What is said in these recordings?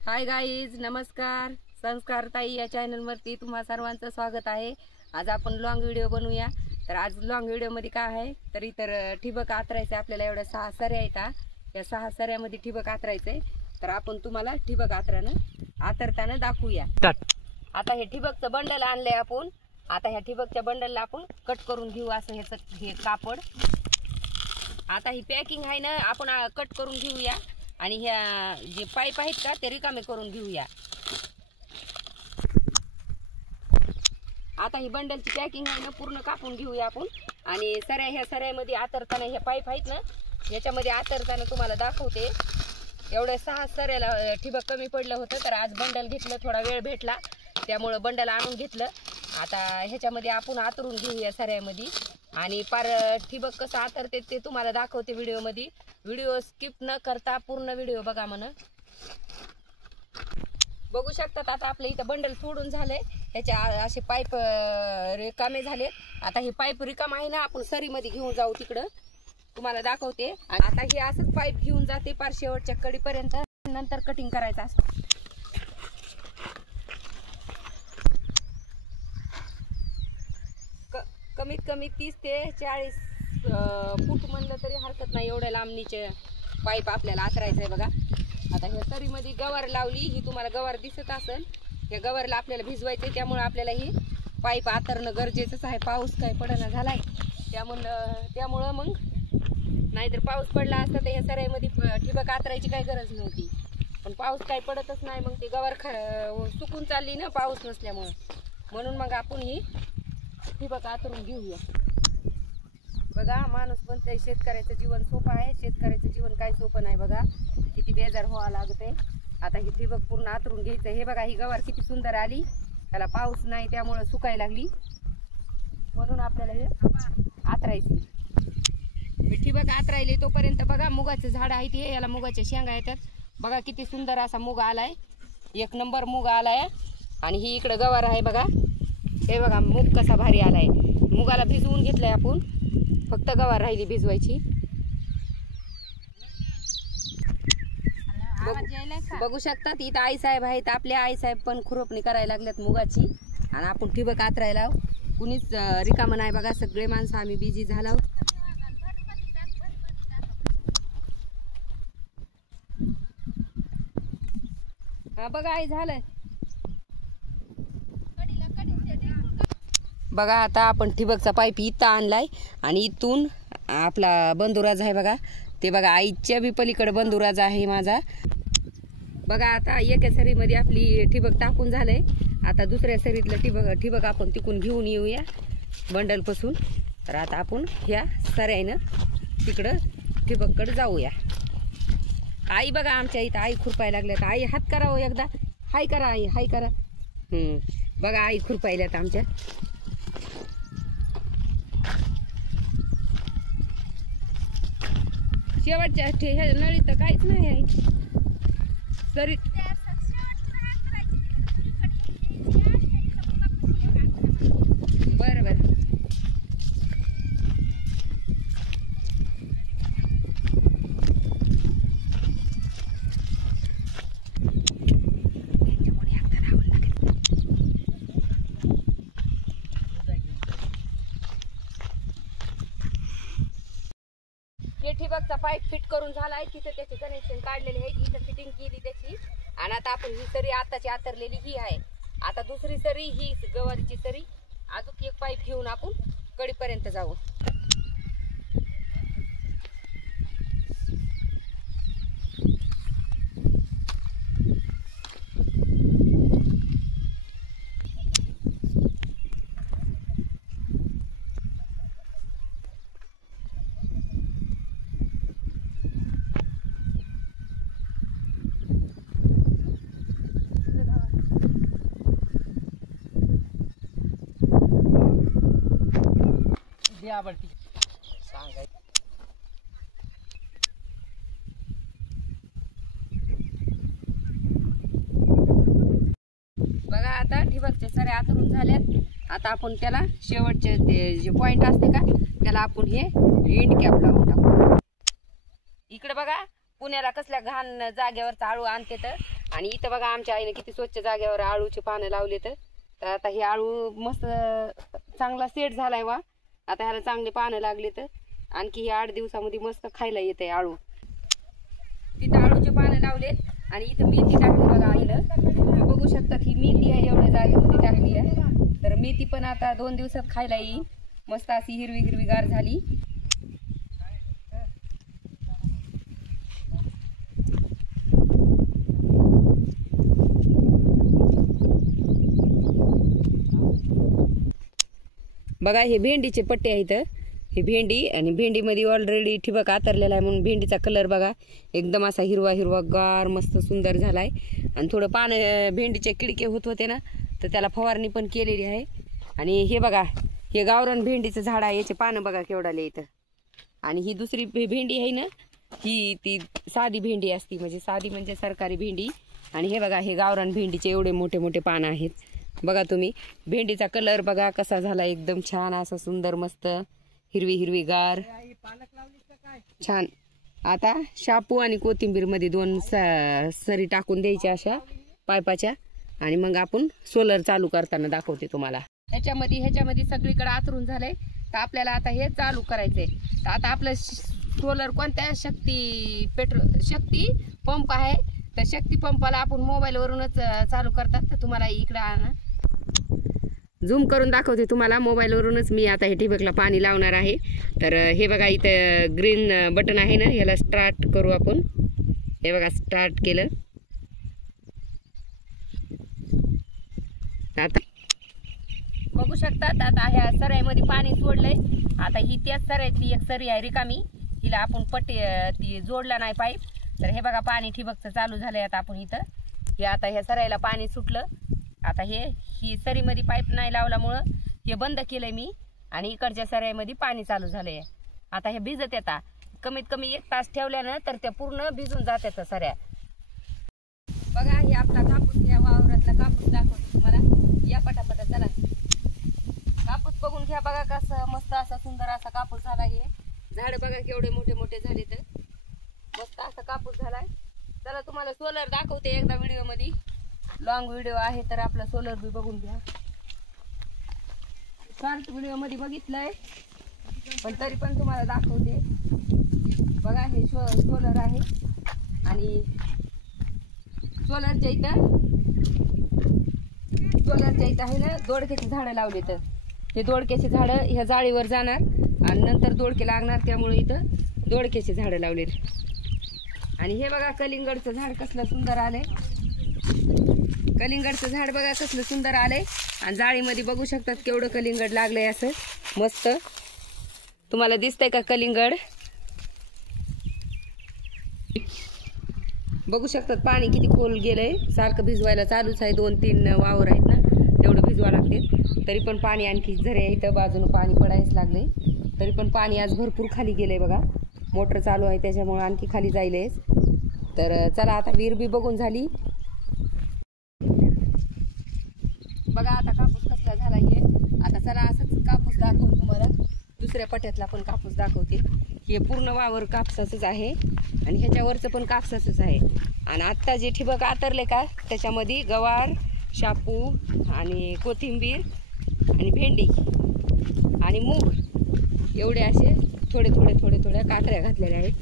Hi guys, नमस्कार. संस्कार ताई या चॅनलवरती तुम्हा सर्वांचं स्वागत आहे. आज आपण लॉंग व्हिडिओ बनवूया. तर आज लॉंग व्हिडिओमध्ये काय आहे तर इतर ठिबक आतरायचं आपल्याला. एवढ्या 6 सऱ्या आहेत. या 6 सऱ्यामध्ये ठिबक आतरायचंय. तर आपण तुम्हाला ठिबक आतरताना दाखवूया. आता हे ठिबकचं बंडल आणलंय आपण. आता ह्या ठिबकच्या बंडलला आपण कट करून घेऊ. असं हे कापड. आता ही पॅकिंग आहे ना, आपण कट करून घेऊया. आणि ह्या जे पाईप आहेत का ते रिकामे करून घेऊया. आता ही बंडलची पॅकिंग आहे ना पूर्ण कापून घेऊया आपण. आणि ह्या सऱ्यामध्ये आतरताना ह्या पाईप आहेत ना याच्यामध्ये आतरताना तुम्हाला दाखवते. एवढ्या 6 सऱ्याला ठिबक कमी पडलं होतं तर आज बंडल घेतलं. थोडा वेळ भेटला त्यामुळं बंडल आणून घेतलं. आता ह्याच्यामध्ये आपण आतरून घेऊया सऱ्यामध्ये. आणि पार ठिबक कसं आतरते ते तुम्हाला दाखवते व्हिडिओमध्ये. व्हिडिओ स्किप न करता पूर्ण व्हिडिओ बघा म्हणा. बघू शकतात आता आपलं इथं बंडल सोडून झालंय. त्याचे असे पाईप रिकामे झाले. आता हे पाईप रिकाम आहे ना, आपण सरीमध्ये घेऊन जाऊ तिकडं तुम्हाला दाखवते. आता हे असंच पाईप घेऊन जाते पार शेवटच्या कडीपर्यंत. नंतर कटिंग करायचं असतं. कमीत कमी 30 ते 40 फूट म्हणलं तरी हरकत नाही. एवढ्या लांबणीचे पाईप आपल्याला आतरायचं आहे बघा. आता ह्या सरीमध्ये गवार लावली. ही तुम्हाला गवार दिसत असेल. या गवारला आपल्याला भिजवायचं. त्यामुळे आपल्याला ही पाईप आतरणं गरजेचंच आहे. पाऊस काय पडना झालाय त्यामुळं मग नाहीतर पाऊस पडला असता तर ह्या सऱ्यामध्ये ठिबक आतरायची काही गरज नव्हती. पण पाऊस काय पडतच नाही. मग ते गवार सुकून चालली ना पाऊस नसल्यामुळं. म्हणून मग आपण ही ठिबक आतरून घेऊया. बघा माणूस म्हणतंय शेतकऱ्याचं जीवन सोपं आहे. शेतकऱ्याचं जीवन काय सोपं नाही. बघा किती बेजार व्हावं लागतंय. आता ही ठिबक पूर्ण आतरून घ्यायचं. हे बघा ही गवार किती सुंदर आली. त्याला पाऊस नाही त्यामुळं सुकायला लागली. म्हणून आपल्याला हे आतरायची. ठिबक आतरायली तोपर्यंत बघा मुगाचं झाड आहे ते. याला मुगाच्या शेंगा येतात. बघा किती सुंदर असा मुग आलाय. 1 नंबर मुग आलाय. आणि ही इकडं गवार आहे बघा. हे बघा मूग कसा भारी आलाय. मुगाला भिजवून घेतलंय आपण. फक्त गवार राहिली भिजवायची. बघू शकतात इथं आईसाहेब आहेत. आपल्या आईसाहेब पण खुरपणी करायला लागल्यात मुगाची. आणि आपण ठिबक आतरायला कुणीच रिकामं नाही बघा. सगळे माणसं आम्ही बिझी झालो. हा बघा आई झालंय. बघा आता आपण ठिबकचा पाईप इथं आणलाय. आणि इथून आपला बंधुराज आहे बघा. ते बघा आईच्या बी पलीकडे बंधुराज आहे माझा. बघा आता एका सरीमध्ये आपली ठिबक टाकून झालंय. आता दुसऱ्या सरीतलं ठिबक आपण तिकून घेऊन येऊया बंडलपासून. तर आता आपण ह्या सऱ्यानं तिकडं ठिबककडे जाऊया. आई बघा आमच्या इथं आई खुरपायला लागल्यात. आई हात करा हो एकदा. हाय करा आई, हाय करा. बघा आई खुरपायल्यात आमच्या. शेवटच्या नळी तर काहीच नाही आहे सरी. बरं बरं. ठिबकचा पाईप फिट करून झालाय. तिथे त्याचे कनेक्शन काढलेले आहे. इथं फिटिंग केली त्याची. आणि आता आपण ही सरी आताची आतरलेली ही आहे. आता दुसरी सरी ही गवारीची सरी. अजून एक पाईप घेऊन आपण कडीपर्यंत जाऊ. बघा आता ठिबकचे सरे आतरून झाल्यात. आता आपण त्याला शेवटचे जे पॉइंट असते का त्याला आपण हे एंड कॅप लावून टाकू. इकडे बघा पुण्याला कसल्या घाण जागेवर आळू आणते तर आणि इथं बघा आमच्या आईने किती स्वच्छ जागेवर आळूची पानं लावली तर आता हे आळू मस्त चांगला सेट झालाय वा. आता ह्याला चांगले पानं लागले तर आणखी हे 8 दिवसामध्ये मस्त खायला येते आळू. तिथं आळूचे पानं लावलेत आणि इथं मेथी टाकली बघा आईनं. तुम्ही बघू शकता ही मेथी आहे एवढ्या जागेमध्ये टाकली आहे. तर मेथी पण आता 2 दिवसात खायला येईल. मस्त अशी हिरवी हिरवीगार झाली. बघा हे भेंडीचे पट्टे आहेत. ही भेंडी आणि भेंडीमध्ये ऑलरेडी ठिबक आतरलेला आहे म्हणून भेंडीचा कलर बघा एकदम असा हिरवा हिरवा गार मस्त सुंदर झालाय. आणि थोडं पानं भेंडीचे किडके होत होते ना तर त्याला फवारणी पण केलेली आहे. आणि हे बघा हे गावरान भेंडीचं झाड आहे. याचे पानं बघा केवढाले इथं. आणि ही दुसरी भेंडी आहे ना ही ती साधी भेंडी असती म्हणजे साधी म्हणजे सरकारी भेंडी. आणि हे बघा हे गावरान भेंडीचे एवढे मोठे मोठे पानं आहेत. बघा तुम्ही भेंडीचा कलर बघा कसा झाला एकदम छान असा सुंदर मस्त हिरवी हिरवी गार छान. आता शापू आणि कोथिंबीर मध्ये 2 सरी टाकून द्यायच्या अशा पायपाच्या आणि मग आपण सोलर चालू करताना दाखवते तुम्हाला. ह्याच्यामध्ये सगळीकडे आतरून झालंय तर आपल्याला आता हे चालू करायचंय. तर आता आपलं सोलर कोणत्या शक्ती पंप आहे तर शक्ती पंपाला आपण मोबाईल वरूनच चालू करतात. तर तुम्हाला इकडं झूम करून दाखवते तुम्हाला मोबाईल वरूनच. मी आता हे ठिबकला पाणी लावणार आहे. तर हे बघा इथं ग्रीन बटन आहे ना ह्याला स्टार्ट करू आपण. हे बघा स्टार्ट केलं. आता बघू शकतात आता ह्या सराईमध्ये पाणी सोडलंय. आता ही त्याच सराईतली एक सरी आहे रिकामी. हिला आपण ती जोडला नाही पाईप. तर हे बघा पाणी ठिबकचं चालू झालंय. आता आपण इथं हे आता ह्या सराईला पाणी सुटलं. आता ही सरीमध्ये पाईप नाही लावल्यामुळं हे बंद केलंय मी आणि इकडच्या सराईमध्ये पाणी चालू झालंय. आता हे भिजत येतात. कमीत कमी 1 तास ठेवल्यानं तर त्या पूर्ण भिजून जातात सऱ्या. बघा हे आपला कापूस या वावरातला कापूस दाखवतो तुम्हाला. या पटापटा चला कापूस बघून घ्या. बघा कसं मस्त असा सुंदर असा कापूस झाला. हे झाड बघा केवढे मोठे मोठे झाले तर मस्त असा कापूस झालाय. चला तुम्हाला सोलर दाखवते एकदा व्हिडिओ मध्ये. लॉंग व्हिडिओ आहे तर आपला सोलर बी बघून घ्या. शॉर्ट व्हिडिओ मध्ये बघितलंय पण तरी पण तुम्हाला दाखवते. बघा हे सोलर आहे आणि सोलरच्या इथं आहे ना दोडक्याची झाडं लावली. तर हे दोडक्याची झाडं ह्या जाळीवर जाणार आणि नंतर दोडके लागणार. त्यामुळे इथं दोडक्याची झाडं लावली. आणि हे बघा कलिंगडचं झाड कसलं सुंदर आलंय. कलिंगडचं झाड बघा कसलं सुंदर आलंय. आणि जाळीमध्ये बघू शकतात केवढं कलिंगड लागलंय असं मस्त. तुम्हाला दिसतंय का कलिंगड. बघू शकतात पाणी किती खोल गेलंय. सारखं भिजवायला चालूच आहे. 2-3 वावर आहेत ना तेवढं भिजवा लागते. तरी पण पाणी आणखी झरे इथं बाजूनं पाणी पडायच लागले. तरी पण पाणी आज भरपूर खाली गेलंय बघा. मोटर चालू आहे त्याच्यामुळे आणखी खाली जाईलच. तर चला आता विहीर बी बघून झाली. बघा आता कापूस कसला झाला हे. आता चला असंच कापूस दाखवतो तुम्हाला. दुसऱ्या पट्यातला पण कापूस दाखवते. हे पूर्ण वावर कापसाचंच आहे आणि ह्याच्यावरचं पण कापसाचंच आहे. आणि आत्ता जे ठिबक आतरले का त्याच्यामध्ये गवार शापू आणि कोथिंबीर आणि भेंडी आणि मूग एवढे असे थोड्या काकऱ्या घातलेल्या आहेत.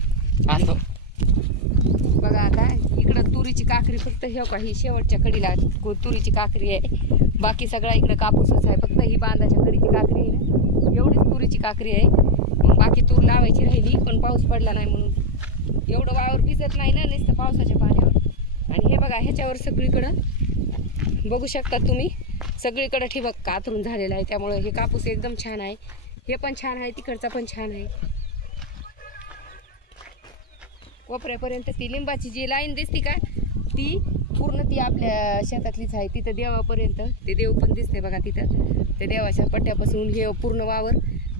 बघा आता इकडं तुरीची काकरी फक्त हे का ही शेवटच्या कडीला तुरीची काकरी आहे. बाकी सगळा इकडं कापूसच आहे. फक्त ही बांधाच्या कडीची काकरी आहे ना एवढीच तुरीची काकरी आहे. मग बाकी तूर लावायची राहिली पण पाऊस पडला नाही म्हणून एवढं वावर भिजत नाही ना नुसतं पावसाच्या पाण्यावर. आणि हे बघा ह्याच्यावर सगळीकडं बघू शकता तुम्ही सगळीकडं ठिबक कातरून झालेलं आहे. त्यामुळे हे कापूस एकदम छान आहे. हे पण छान आहे तिकडचा पण छान आहे. कोपऱ्यापर्यंत ती लिंबाची जी लाईन दिसते का ती पूर्ण ती आपल्या शेतातलीच आहे. तिथं देवापर्यंत ते देव पण दिसते बघा. तिथं ते देवाच्या पट्ट्यापासून हे पूर्ण वावर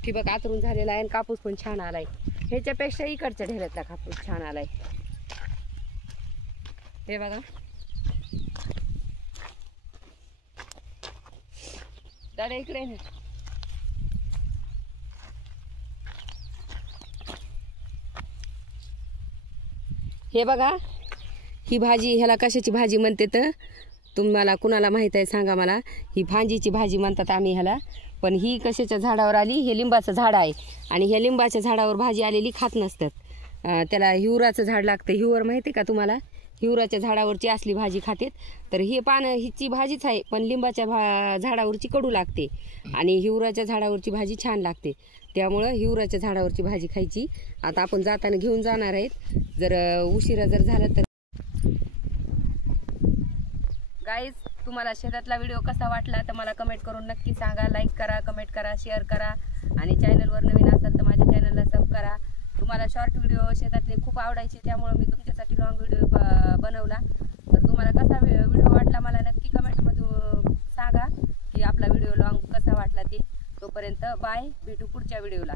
ठिबक आतरून झालेला आहे आणि कापूस पण छान आलाय. ह्याच्यापेक्षा इकडच्या ढेऱ्यातला कापूस छान आलाय. हे बघा दादा इकडे ना. हे बघा ही भाजी ह्याला कशाची भाजी म्हणते तर तुम्हाला कुणाला माहीत आहे सांगा मला. ही भांजीची भाजी म्हणतात आम्ही ह्याला. पण ही कशाच्या झाडावर आली, हे लिंबाचं झाड आहे आणि ह्या लिंबाच्या झाडावर भाजी आलेली खात नसतात. त्याला हिवराचं झाड लागतं. हिवर माहिती आहे का तुम्हाला? हिवराच्या झाडावरची असली भाजी खातेत. तर ही पानं हिची भाजीच आहे, पण लिंबाच्या झाडावरची कडू लागते आणि हिवराच्या झाडावरची भाजी छान लागते. त्यामुळं हिवराच्या झाडावरची भाजी खायची. आता आपण जाताना घेऊन जाणार आहेत. जर उशिरा जर झाला तर गाईज, तुम्हाला शेतातला व्हिडिओ कसा वाटला तर मला कमेंट करून नक्की सांगा. लाईक करा, कमेंट करा, शेअर करा आणि चॅनलवर नवीन असाल तर माझ्या चॅनलला सब करा. तुम्हाला शॉर्ट व्हिडिओ शेतातले खूप आवडायचे, त्यामुळे मी तुमच्यासाठी लॉंग व्हिडिओ बनवला. तर तुम्हाला कसा व्हिडिओ वाटला मला नक्की कमेंटमधून सांगा की आपला व्हिडिओ लॉंग कसा वाटला ते. तोपर्यंत बाय, भेटू पुढच्या व्हिडिओला.